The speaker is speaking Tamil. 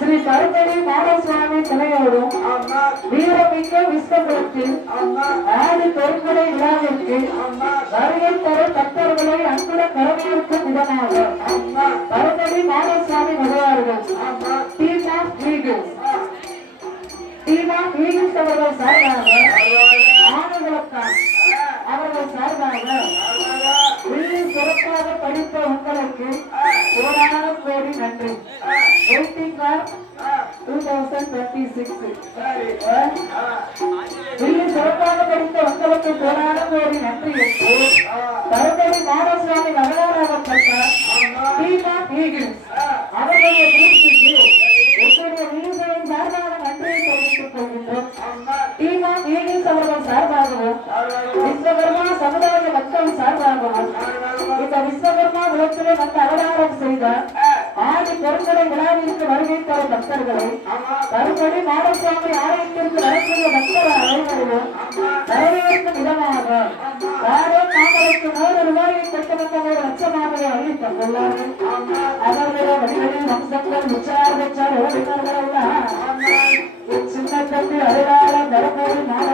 ஸ்ரீ கருப்படி மாடசுவாமி துணையோடும் வீரமிக்க விஸ்வபுரத்தில் ஆதி பெருங்குடை விழாவிற்கு வருகை தரும் பக்தர்களை அன்புடன் வரவேற்கும் விதமாக கருப்படி மாடசுவாமி வருவார்கள் ஸ்ரீமான் ஆஃப் அவர்கள் சார்பாக ஆணுகளுக்கான் அவர்கள் சார்பாக உள்ளி சிறப்பாக படித்த உங்களுக்கு ஓராயிரம் கோடி நன்றி. Waiting for two thousand twenty six உள்ளி சிறப்பாக படித்த உங்களுக்கு கோடான கோடி நன்றி என்று தருமபுரி மாடசுவாமி வரலாறாகப்பட்ட டீம் அவர்களுடைய விளக்கிலே வந்து அவதாரம் செய்த ஆதி பெருங்கடை விழாவிற்கு வருகை தரும் பக்தர்களை கருப்படி மாடசுவாமி ஆலயத்திற்கு வரக்கூடிய பக்தர் அனைவரையும் வரவேற்கும் விதமாக யாரோ தாங்களுக்கு நூறு ரூபாயை கொடுத்த ஒரு லட்சமாகவே அள்ளி தந்துள்ளார்கள். அவர்களே வடிவடில் வம்சங்கள் உச்சார் சின்ன தம்பி அருளாளர் தரப்போது மாடசுவாமிக்கு